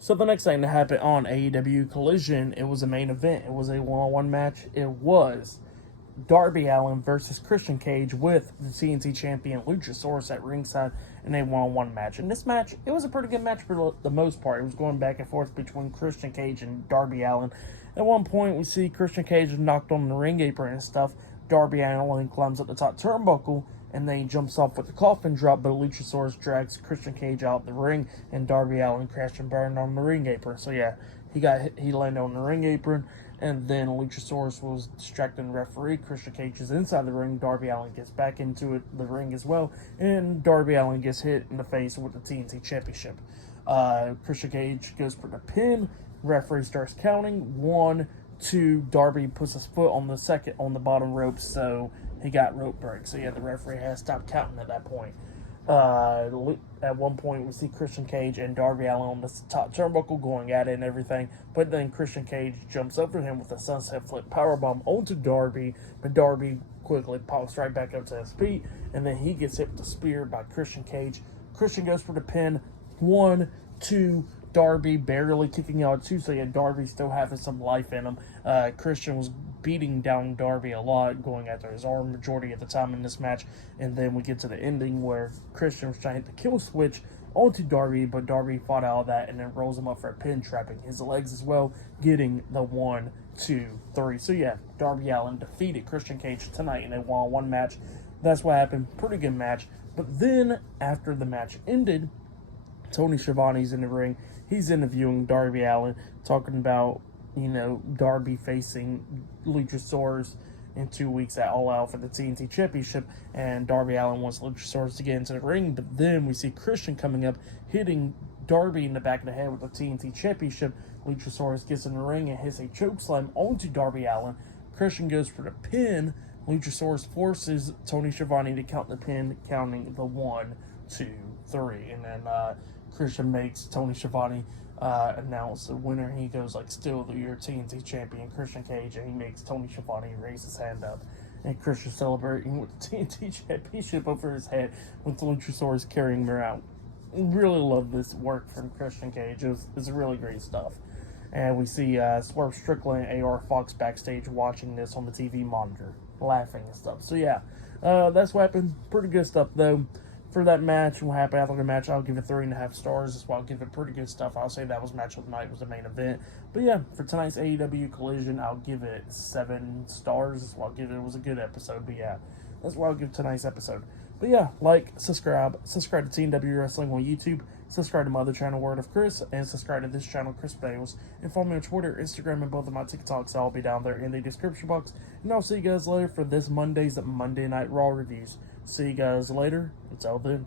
So the next thing that happened on AEW Collision, it was a main event. It was a one-on-one match. It was Darby Allin versus Christian Cage with the TNT champion Luchasaurus at ringside in a one-on-one match. In this match, it was a pretty good match for the most part. It was going back and forth between Christian Cage and Darby Allin. At one point, we see Christian Cage knocked on the ring apron and stuff. Darby Allin climbs up the top turnbuckle, and then he jumps off with the coffin drop, but Luchasaurus drags Christian Cage out the ring, and Darby Allin crashed and burned on the ring apron. So yeah, he landed on the ring apron, and then Luchasaurus was distracting the referee. Christian Cage is inside the ring. Darby Allin gets back into the ring as well, and Darby Allin gets hit in the face with the TNT Championship. Christian Cage goes for the pin. Referee starts counting. 1, 2. Darby puts his foot on the bottom rope, so he got rope break. So yeah, the referee has stopped counting at that point. At one point, we see Christian Cage and Darby Allin on the top turnbuckle going at it and everything, but then Christian Cage jumps over him with a sunset flip powerbomb onto Darby, but Darby quickly pops right back up to his feet, and then he gets hit with a spear by Christian Cage. Christian goes for the pin. 1, 2. Darby barely kicking out 2, so yeah, Darby still having some life in him. Christian was beating down Darby a lot, going after his arm majority of the time in this match, and then we get to the ending where Christian was trying to kill switch onto Darby, but Darby fought out of that and then rolls him up for a pin, trapping his legs as well, getting the 1, 2, 3. So yeah, Darby Allin defeated Christian Cage tonight in a one-on-one match. That's what happened. Pretty good match. But then, after the match ended, Tony Schiavone's in the ring. He's interviewing Darby Allin, talking about, Darby facing Luchasaurus in 2 weeks at All Out for the TNT Championship, and Darby Allin wants Luchasaurus to get into the ring, but then we see Christian coming up, hitting Darby in the back of the head with the TNT Championship. Luchasaurus gets in the ring and hits a chokeslam onto Darby Allin. Christian goes for the pin. Luchasaurus forces Tony Schiavone to count the pin, counting the 1, 2, 3, and then Christian makes Tony Schiavone announce the winner. He goes still your TNT champion, Christian Cage, and he makes Tony Schiavone raise his hand up. And Christian celebrating with the TNT championship over his head with Luchasaurus carrying him around. Really love this work from Christian Cage. It's really great stuff. And we see Swerve Strickland and AR Fox backstage watching this on the TV monitor, laughing and stuff. So yeah, that's what happened. Pretty good stuff though. For that match, what happened after the match, I'll give it 3.5 stars. That's why I'll give it pretty good stuff. I'll say that was match of the night, was the main event. But yeah, for tonight's AEW Collision, I'll give it 7 stars. That's why I'll give it. It was a good episode. But yeah, that's why I'll give tonight's episode. But yeah, subscribe to TNW Wrestling on YouTube. Subscribe to my other channel, Word of Chris, and subscribe to this channel, Chris Bales. And follow me on Twitter, Instagram, and both of my TikToks. I'll be down there in the description box. And I'll see you guys later for this Monday's Monday Night Raw reviews. See you guys later. Until then.